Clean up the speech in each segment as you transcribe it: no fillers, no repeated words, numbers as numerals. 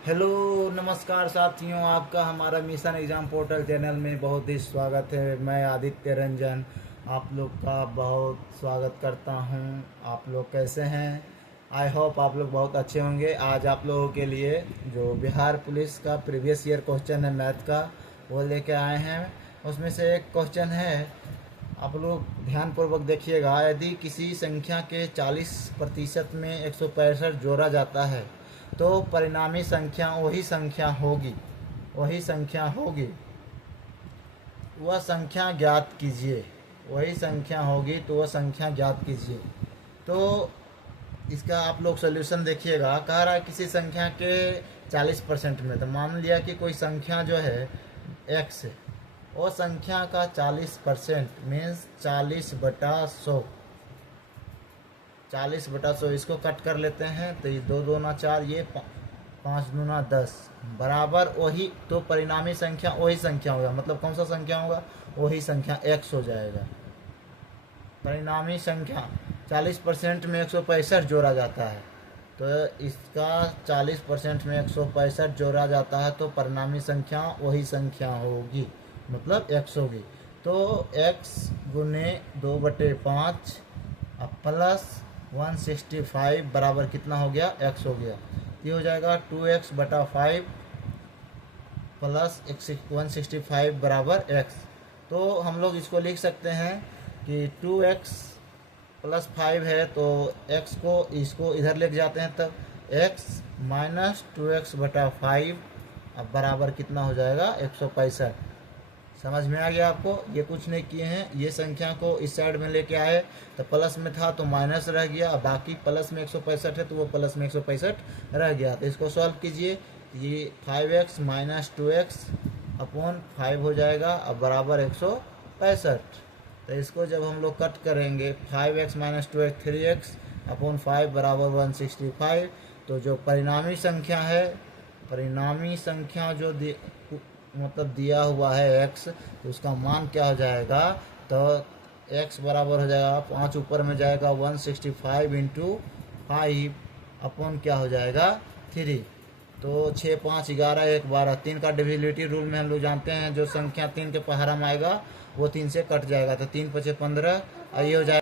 Hello नमस्कार साथियों, आपका हमारा मिशन एग्ज़ाम पोर्टल चैनल में बहुत ही स्वागत है। मैं आदित्य रंजन आप लोग का बहुत स्वागत करता हूं। आप लोग कैसे हैं? आई होप आप लोग बहुत अच्छे होंगे। आज आप लोगों के लिए जो बिहार पुलिस का प्रीवियस ईयर क्वेश्चन है मैथ का, वो लेके आए हैं। उसमें से एक क्वेश्चन है, आप लोग ध्यानपूर्वक देखिएगा। यदि किसी संख्या के 40% में 165 जोड़ा जाता है तो परिणामी संख्या वही संख्या होगी। वह संख्या ज्ञात कीजिए। वही संख्या होगी तो वह संख्या ज्ञात कीजिए। तो इसका आप लोग सोल्यूशन देखिएगा। कह रहा है किसी संख्या के 40% में, तो मान लिया कि कोई संख्या जो है x है, वो संख्या का 40% मीन्स 40/100। 40/100 इसको कट कर लेते हैं तो ये 2 दूना 4, ये 5 दूना 10 बराबर वही। तो परिणामी संख्या वही संख्या होगा। मतलब कौन सा संख्या होगा? वही संख्या x हो जाएगा। परिणामी संख्या 40% में 165 जोड़ा जाता है, तो इसका 40% में 165 जोड़ा जाता है तो परिणामी संख्या वही संख्या होगी, मतलब x होगी। तो x गुने 2/5 अब प्लस 165 बराबर कितना हो गया? x हो गया। ये हो जाएगा 2x/5 प्लस 165 बराबर x। तो हम लोग इसको लिख सकते हैं कि 2x + 5 है, तो x को इसको इधर लेके जाते हैं, तब x माइनस 2x/5 अब बराबर कितना हो जाएगा? 165। समझ में आ गया आपको? ये कुछ नहीं किए हैं, ये संख्या को इस साइड में लेके आए तो प्लस में था तो माइनस रह गया, बाकी प्लस में 165 है तो वो प्लस में 165 रह गया। तो इसको सॉल्व कीजिए। ये 5x माइनस 2x अपॉन 5 हो जाएगा अब बराबर 165। तो इसको जब हम लोग कट करेंगे 5x minus 2x 3x upon 5 बराबर 165। तो जो परिणामी संख्या है, परिणामी संख्या जो मतलब दिया हुआ है x, तो उसका मान क्या हो जाएगा? तो x बराबर हो जाएगा 5 ऊपर में जाएगा 165 इंटू 5 अपॉन क्या हो जाएगा? 3। तो 6 5 11 1 12 3 का डिविजिबिलिटी रूल में हम लोग जानते हैं, जो संख्या 3 के पहाड़ा में आएगा वो 3 से कट जाएगा, तो 3 5 15 ये हो जाएगा।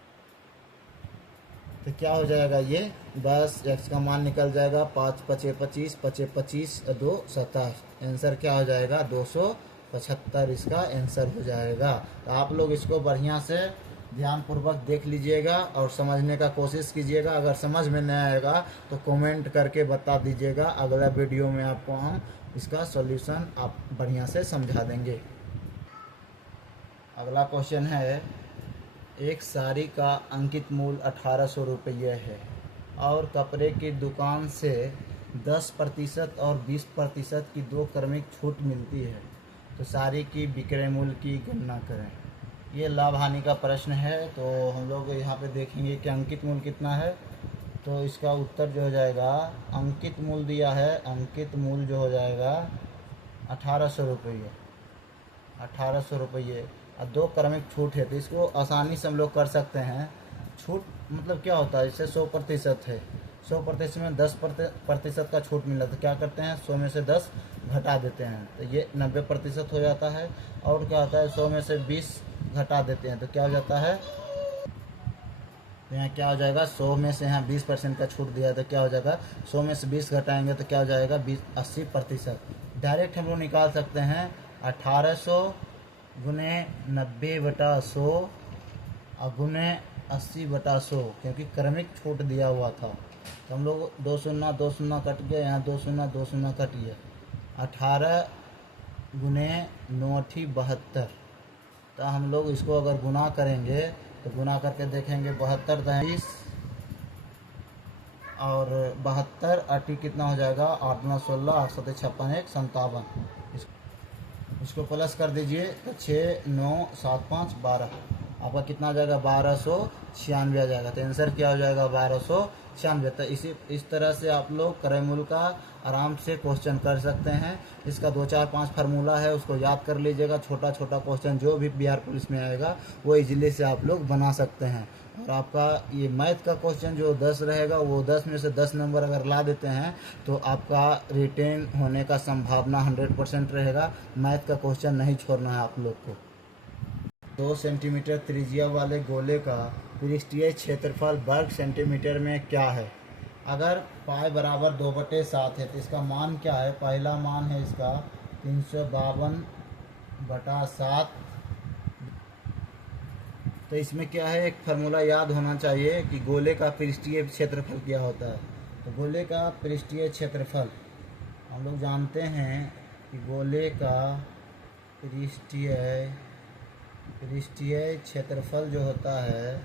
तो क्या हो जाएगा? ये 10 x का मान निकल जाएगा। 5 5 25 5 25 2 27। आंसर क्या हो जाएगा? 275 इसका आंसर हो जाएगा। तो आप लोग इसको बढ़िया से ध्यानपूर्वक देख लीजिएगा और समझने का कोशिश कीजिएगा। अगर समझ में नहीं आएगा तो कमेंट करके बता दीजिएगा। अगला वीडियो में आपको हम इसका सॉल्यूशन आप बढ़िया से समझा देंगे। अगला क्वेश्चन है, एक साड़ी का अंकित मूल्य 1800 रुपये है और कपड़े की दुकान से 10% और 20% की 2 क्रमिक छूट मिलती है, तो साड़ी की विक्रय मूल्य की गणना करें। ये लाभ हानि का प्रश्न है। तो हम लोग यहाँ पे देखेंगे कि अंकित मूल्य कितना है। तो इसका उत्तर जो हो जाएगा, अंकित मूल्य दिया है, अंकित मूल्य जो हो जाएगा 1800 रुपये। 1800 रुपये और 2 क्रमिक छूट है, तो इसको आसानी से हम लोग कर सकते हैं। छूट मतलब क्या होता है? जैसे 100% है, 100% में 10% का छूट मिला, तो क्या करते हैं? 100 में से 10 घटा देते हैं, तो ये 90% हो जाता है। और क्या होता है? 100 में से 20 घटा देते हैं, तो क्या हो जाता है? तो यहाँ क्या हो जाएगा? 100 में से यहाँ 20% का छूट दिया, तो क्या हो जाएगा? 100 में से 20 घटाएंगे तो क्या हो जाएगा? 80%। डायरेक्ट हम लोग निकाल सकते हैं 1800 गुने 90/100 और गुने 80/100, क्योंकि क्रमिक छूट दिया हुआ था। तो हम लोग 2 शून्य 2 शून्य कट गया, यहाँ 2 शून्य 2 शून्य कट गया। 18 गुने 9 72। तो हम लोग इसको अगर गुना करेंगे तो गुना करके देखेंगे 72 20 और 72 80 कितना हो जाएगा? 8 9 16 8 7 56 1 57। इसको प्लस कर दीजिए तो 6 9 7 5 12 आपका कितना आ जाएगा? 1296 आ जाएगा। तो आंसर क्या हो जाएगा? 1296। तो इस तरह से आप लोग क्रय मूल्य का आराम से क्वेश्चन कर सकते हैं। इसका 2 4 5 फार्मूला है, उसको याद कर लीजिएगा। छोटा छोटा क्वेश्चन जो भी बिहार पुलिस में आएगा वो इजीली से आप लोग बना सकते हैं। और आपका ये मैथ का क्वेश्चन जो 10 रहेगा वो 10 में से 10 नंबर अगर ला देते हैं तो आपका रिटेन होने का संभावना 100% रहेगा। मैथ का क्वेश्चन नहीं छोड़ना है आप लोग को। 2 सेंटीमीटर त्रिज्या वाले गोले का पृष्ठीय क्षेत्रफल वर्ग सेंटीमीटर में क्या है? अगर पाई बराबर 2/7 है तो इसका मान क्या है? पहला मान है इसका 352/7। तो इसमें क्या है, एक फार्मूला याद होना चाहिए कि गोले का पृष्ठीय क्षेत्रफल क्या होता है। तो गोले का पृष्ठीय क्षेत्रफल हम लोग जानते हैं कि गोले का पृष्ठीय क्षेत्रफल जो होता है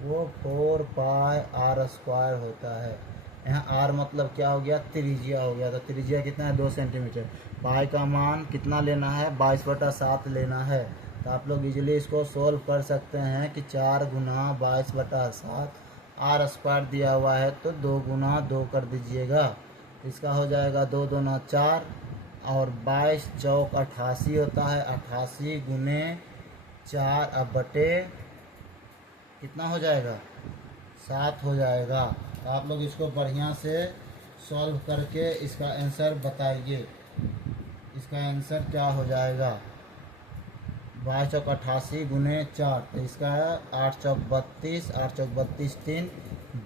वो 4πr² होता है। यहाँ r मतलब क्या हो गया? त्रिज्या हो गया। तो त्रिज्या कितना है? 2 सेंटीमीटर। पाई का मान कितना लेना है? 22/7 लेना है। तो आप लोग इजीली इसको सोल्व कर सकते हैं कि 4 गुना 22/7, r² दिया हुआ है तो 2 गुना 2 कर दीजिएगा। इसका हो जाएगा 2 दूना 4 और 22 चौक 88 होता है। 88 गुने 4 अब बटे कितना हो जाएगा? 7 हो जाएगा। तो आप लोग इसको बढ़िया से सॉल्व करके इसका आंसर बताइए। इसका आंसर क्या हो जाएगा? 22 चौक 88 गुने 4 तो इसका है 8 चौक 32, 8 चौक 32 3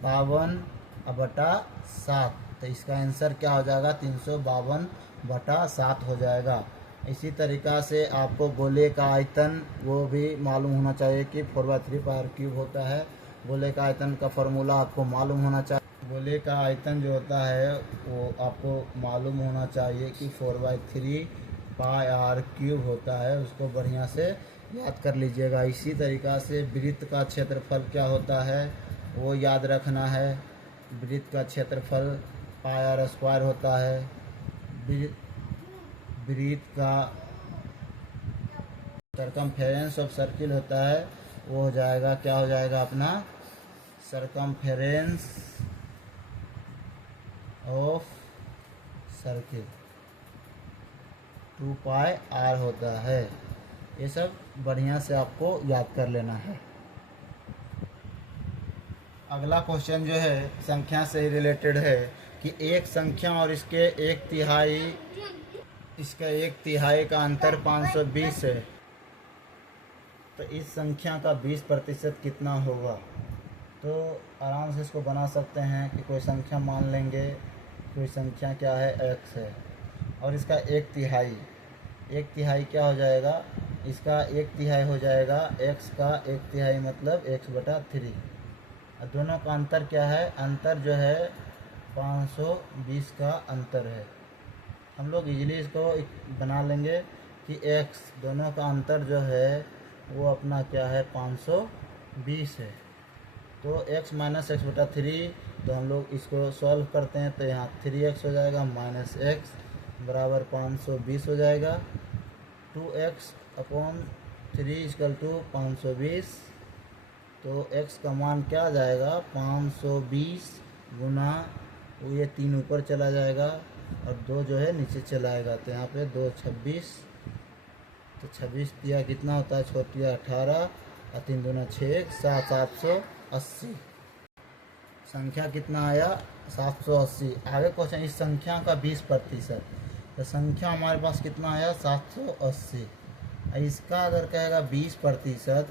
52/7। तो इसका आंसर क्या हो जाएगा? 352/7 हो जाएगा। इसी तरीक़ा से आपको गोले का आयतन वो भी मालूम होना चाहिए कि 4/3πr³ होता है। गोले का आयतन का फॉर्मूला आपको मालूम होना चाहिए। गोले का आयतन जो होता है वो आपको मालूम होना चाहिए कि 4/3πr³ होता है। उसको बढ़िया से याद कर लीजिएगा। इसी तरीक़ा से वृत्त का क्षेत्रफल क्या होता है वो याद रखना है। वृत्त का क्षेत्रफल πr² होता है। वृत्त का सरकमफेरेंस ऑफ सर्किल होता है वो हो जाएगा, क्या हो जाएगा अपना? सरकमफेरेंस ऑफ सर्किल 2πr होता है। ये सब बढ़िया से आपको याद कर लेना है। अगला क्वेश्चन जो है संख्या से ही रिलेटेड है कि एक संख्या और इसका 1/3 का अंतर 520 है। तो इस संख्या का 20% कितना होगा? तो आराम से इसको बना सकते हैं कि कोई संख्या मान लेंगे। कोई संख्या क्या है? x है और इसका 1/3। 1/3 क्या हो जाएगा? इसका 1/3 हो जाएगा x का 1/3 मतलब x/3। और दोनों का अंतर क्या है? अंतर जो है 520 का अंतर है। हम लोग इजीली इसको बना लेंगे कि x दोनों का अंतर जो है वो अपना क्या है? 520 है। तो x माइनस x/3। तो हम लोग इसको सॉल्व करते हैं तो यहाँ 3x हो जाएगा माइनस x बराबर 520 हो जाएगा। 2x/3 = 520। तो x का मान क्या आ जाएगा? 520 गुना ये 3 ऊपर चला जाएगा और 2 जो है नीचे चला आएगा। तो यहाँ पे 2 26। तो 26 दिया कितना होता है? छोटी 18 और 3 दूना 6 780। संख्या कितना आया? 780। आगे क्वेश्चन इस संख्या का 20%। तो संख्या हमारे पास कितना आया? 780। इसका अगर कहेगा 20%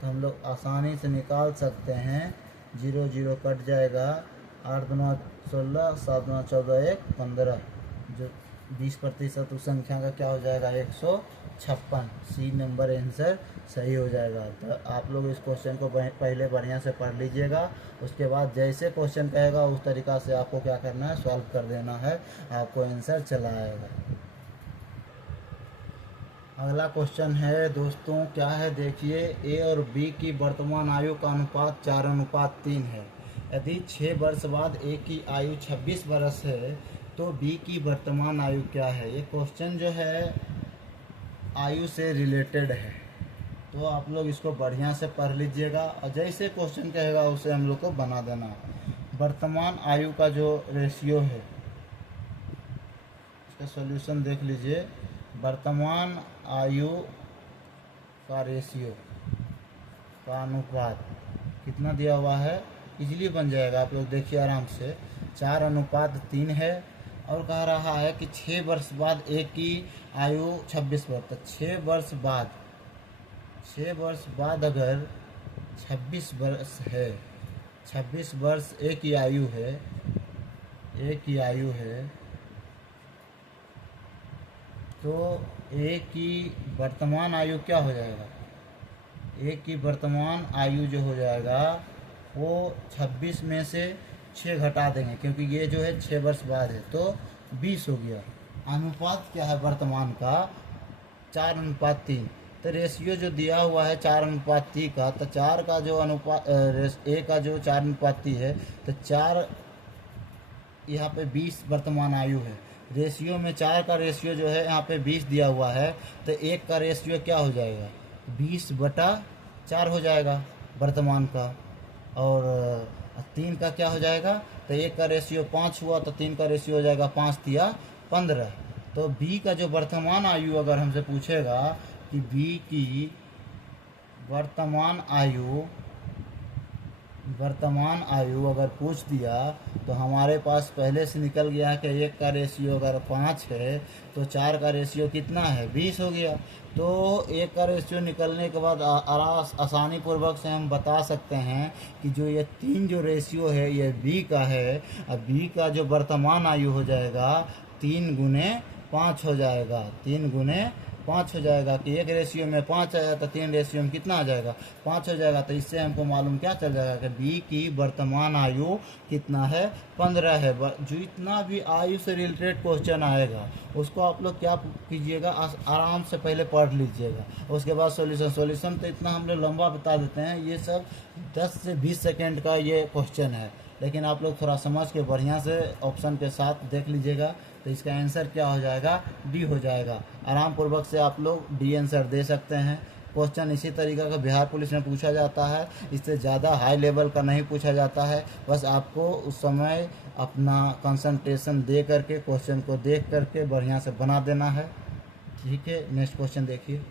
तो हम लोग आसानी से निकाल सकते हैं। 0 0 कट जाएगा। 8 दूना 16, 7 दूना 14, 1 15। जो 20% उस संख्या का क्या हो जाएगा? 156। सी नंबर आंसर सही हो जाएगा। तो आप लोग इस क्वेश्चन को पहले बढ़िया से पढ़ लीजिएगा। उसके बाद जैसे क्वेश्चन कहेगा उस तरीक़ा से आपको क्या करना है? सॉल्व कर देना है। आपको आंसर चला आएगा। अगला क्वेश्चन है दोस्तों, क्या है देखिए। ए और बी की वर्तमान आयु का अनुपात 4:3 है। यदि 6 वर्ष बाद ए की आयु 26 वर्ष है तो बी की वर्तमान आयु क्या है? ये क्वेश्चन जो है आयु से रिलेटेड है। तो आप लोग इसको बढ़िया से पढ़ लीजिएगा और जैसे क्वेश्चन कहेगा उसे हम लोग को बना देना है। वर्तमान आयु का जो रेशियो है इसका सॉल्यूशन देख लीजिए। वर्तमान आयु का रेशियो का अनुपात कितना दिया हुआ है, इजीली बन जाएगा। आप लोग देखिए आराम से, 4:3 है और कह रहा है कि 6 वर्ष बाद एक की आयु 26 वर्ष। तो 6 वर्ष बाद अगर 26 वर्ष है, 26 वर्ष एक की आयु है, तो एक की वर्तमान आयु क्या हो जाएगा, एक की वर्तमान आयु जो हो जाएगा वो 26 में से 6 घटा देंगे, क्योंकि ये जो है 6 वर्ष बाद है, तो 20 हो गया। अनुपात क्या है वर्तमान का, 4:3। तो रेशियो जो दिया हुआ है 4:3 का, तो 4 का जो अनुपात ए का जो 4:3 है, तो 4 यहाँ पे 20 वर्तमान आयु है। रेशियो में 4 का रेशियो जो है यहाँ पे 20 दिया हुआ है, तो 1 का रेशियो क्या हो जाएगा, 20/4 हो जाएगा वर्तमान का। और 3 का क्या हो जाएगा, तो 1 का रेशियो 5 हुआ, तो 3 का रेशियो हो जाएगा 5×3=15। तो बी का जो वर्तमान आयु अगर हमसे पूछेगा कि बी की वर्तमान आयु अगर पूछ दिया, तो हमारे पास पहले से निकल गया है कि 1 का रेशियो अगर 5 है, तो 4 का रेशियो कितना है, 20 हो गया। तो 1 का रेशियो निकलने के बाद आसानी पूर्वक से हम बता सकते हैं कि जो ये 3 जो रेशियो है ये बी का है। अब बी का जो वर्तमान आयु हो जाएगा 3×5 हो जाएगा, 3×5 हो जाएगा कि 1 रेशियो में 5 आया, तो 3 रेशियो में कितना आ जाएगा, 5 हो जाएगा। तो इससे हमको मालूम क्या चल जाएगा कि बी की वर्तमान आयु कितना है, 15 है। जो इतना भी आयु से रिलेटेड क्वेश्चन आएगा उसको आप लोग क्या कीजिएगा, आराम से पहले पढ़ लीजिएगा, उसके बाद सॉल्यूशन तो इतना हम लोग लंबा बता देते हैं, ये सब 10 से 20 सेकेंड का ये क्वेश्चन है, लेकिन आप लोग थोड़ा समझ के बढ़िया से ऑप्शन के साथ देख लीजिएगा। तो इसका आंसर क्या हो जाएगा, डी हो जाएगा। आराम पूर्वक से आप लोग डी आंसर दे सकते हैं। क्वेश्चन इसी तरीके का बिहार पुलिस में पूछा जाता है, इससे ज़्यादा हाई लेवल का नहीं पूछा जाता है। बस आपको उस समय अपना कंसंट्रेशन दे करके क्वेश्चन को देख करके बढ़िया से बना देना है। ठीक है, नेक्स्ट क्वेश्चन देखिए।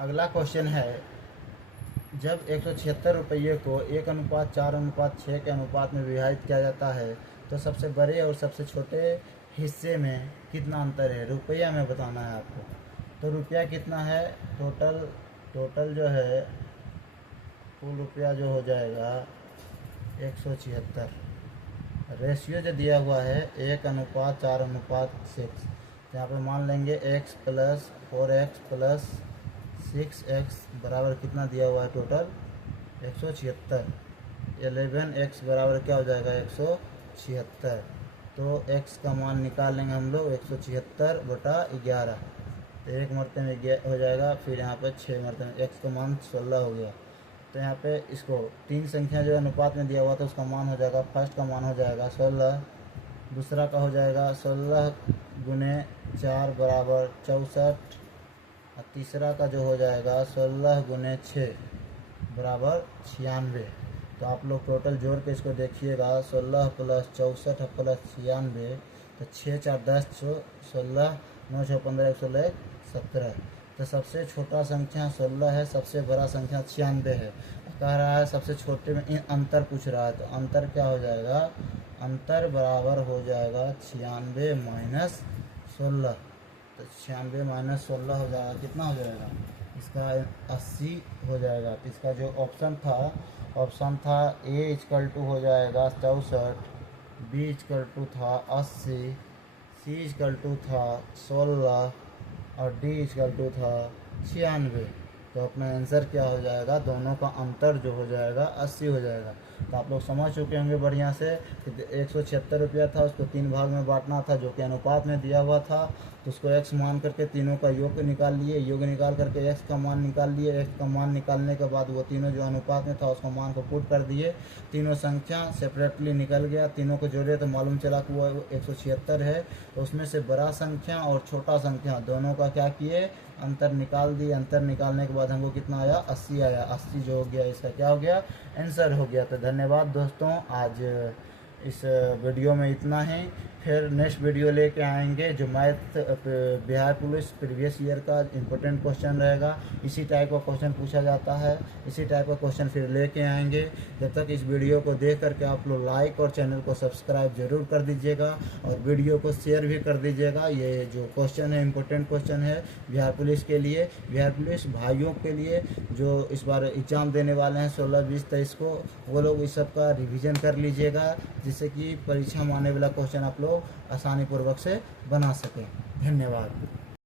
अगला क्वेश्चन है, जब 176 रुपये को 1:4:6 के अनुपात में विभाजित किया जाता है, तो सबसे बड़े और सबसे छोटे हिस्से में कितना अंतर है, रुपया में बताना है आपको। तो रुपया कितना है, टोटल जो है कुल रुपया जो हो जाएगा 176। रेशियो जो दिया हुआ है 1:4:6, यहाँ पे मान लेंगे x + 4x + 6x बराबर कितना दिया हुआ है, टोटल 176। 11x बराबर क्या हो जाएगा, 176। तो x का मान निकाल लेंगे हम लोग, 176/11। तो 1 मरते में हो जाएगा, फिर यहाँ पे 6 मरते में, x का मान 16 हो गया। तो यहाँ पे इसको 3 संख्या जो अनुपात में दिया हुआ था उसका मान हो जाएगा, फर्स्ट का मान हो जाएगा 16, दूसरा का हो जाएगा 16×4 = 64, और तीसरा का जो हो जाएगा 16×6 = 96। तो आप लोग टोटल जोड़ के इसको देखिएगा, 16 + 64 + 96, तो 6 × 4 = 10, 16, 9 × 6 = 15, 116, 17। तो सबसे छोटा संख्या 16 है, सबसे बड़ा संख्या 96 है। कह रहा है सबसे छोटे में अंतर पूछ रहा है, तो अंतर क्या हो जाएगा, अंतर बराबर हो जाएगा 96 - 16। तो 96 - 16 हो जाएगा, कितना हो जाएगा, इसका 80 हो जाएगा। तो इसका जो ऑप्शन था ए = हो जाएगा 64, बी = था 80, सी = था 16 और डी = था 96। तो अपना आंसर क्या हो जाएगा, दोनों का अंतर जो हो जाएगा 80 हो जाएगा। तो आप लोग समझ चुके होंगे बढ़िया से कि 176 रुपया था, उसको 3 भाग में बांटना था जो कि अनुपात में दिया हुआ था। तो उसको x मान करके तीनों का योग निकाल लिए, योग निकाल करके x का मान निकाल लिए। x का मान निकालने के बाद वो तीनों जो अनुपात में था उसका मान को पुट कर दिए, तीनों संख्या सेपरेटली निकल गया। तीनों को जोड़े तो मालूम चला कि वो 176 है। तो उसमें से बड़ा संख्या और छोटा संख्या दोनों का क्या किए, अंतर निकाल दिए। अंतर निकालने के बाद हमको कितना आया, 80 आया। 80 जो हो गया इसका क्या हो गया, आंसर हो गया। तो धन्यवाद दोस्तों, आज इस वीडियो में इतना ही। फिर नेक्स्ट वीडियो लेके आएंगे जो math Bihar police previous year का इम्पोर्टेंट क्वेश्चन रहेगा। इसी टाइप का क्वेश्चन पूछा जाता है, इसी टाइप का क्वेश्चन फिर लेके आएंगे। जब तक इस वीडियो को देख करके आप लोग लाइक और चैनल को सब्सक्राइब जरूर कर दीजिएगा और वीडियो को शेयर भी कर दीजिएगा। ये जो क्वेश्चन है इम्पोर्टेंट क्वेश्चन है बिहार पुलिस के लिए, बिहार पुलिस भाइयों के लिए जो इस बार एग्ज़ाम देने वाले हैं 16, 20, 23 को, वो लोग इस सब का रिवीजन कर लीजिएगा जिससे कि परीक्षा में आने वाला क्वेश्चन आप लोग आसानी पूर्वक से बना सकें। धन्यवाद।